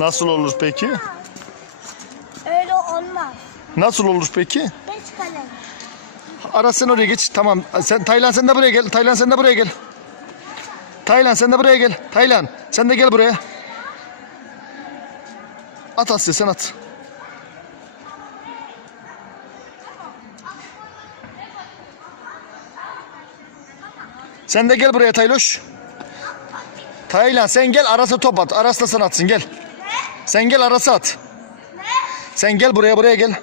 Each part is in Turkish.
Nasıl olur peki? Öyle olmaz. Nasıl olur peki? Beş kalem. Aras sen oraya geç. Tamam. Sen Taylan sen de buraya gel. Taylan sen de buraya gel. Taylan sen de buraya gel. Taylan sen de gel buraya. At Asya sen at. Sen de gel buraya Tayloş. Taylan sen gel Aras'a top at. Aras da sen atsın gel. Sen gel Aras'a at. Sen gel buraya buraya gel.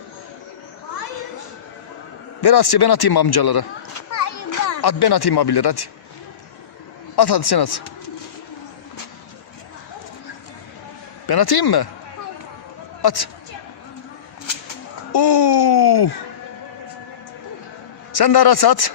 Ver Asya ben atayım amcalara. Hayır bak. At ben atayım abiler hadi. At hadi sen at. Ben atayım mı? At. Oo. Sen de arası at.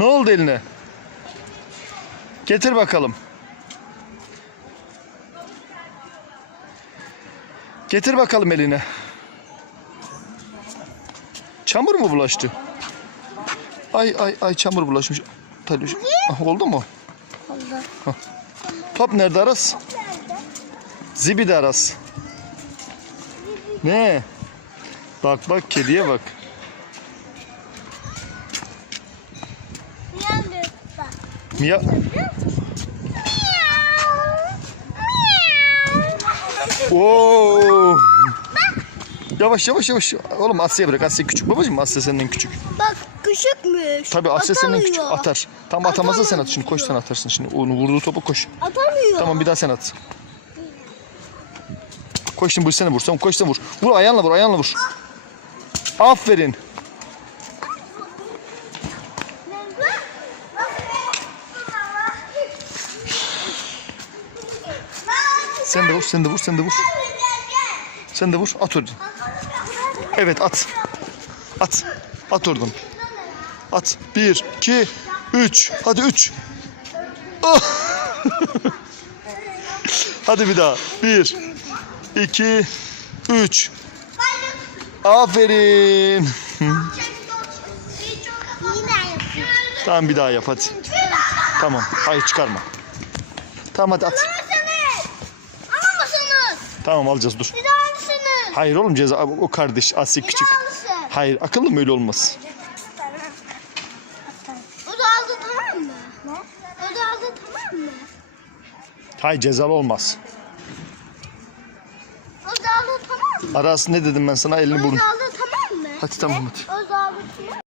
Ne oldu eline? Getir bakalım. Getir bakalım eline. Çamur mu bulaştı? Ay ay ay çamur bulaşmış. Tabii. Ah, oldu mu? Oldu. Top nerede Aras? Nerede? Zibidi Aras. Ne? Bak bak kediye bak. Mia... Oo. Yavaş yavaş yavaş. Oğlum Asya bırak. Asya küçük babacığım. Asya senden küçük. Bak küçükmüş. Tabii Asya senden küçük. Atamıyor. Atar. Tam atamazsa sen at. Şimdi koş sen atarsın. Şimdi onu vurduğu topu koş. Atamıyor. Tamam bir daha sen at. Koş şimdi bu sene vur. Sen koş sen vur. Vur ayağınla vur ayağınla vur. Aferin. Sen de vur, sen de vur, sen de vur. Sen de vur, at oradan. Evet at. At. At oradan. At. Bir, iki, üç. Hadi üç. Oh! Hadi bir daha. Bir, iki, üç. Aferin. Tamam bir daha yap hadi. Tamam. Hayır çıkarma. Tamam hadi at. Tamam alacağız dur. Bir daha mısınız? Hayır oğlum ceza o kardeş Asya küçük. mısın? Hayır akıllı mı öyle olmaz. O da aldı tamam mı? Ne? O da aldı tamam mı? Hayır cezalı olmaz. O da aldı tamam mı? Aras ne dedim ben sana elini O burun. da aldı tamam mı? Hadi tamam hadi. O da aldı tamam mı?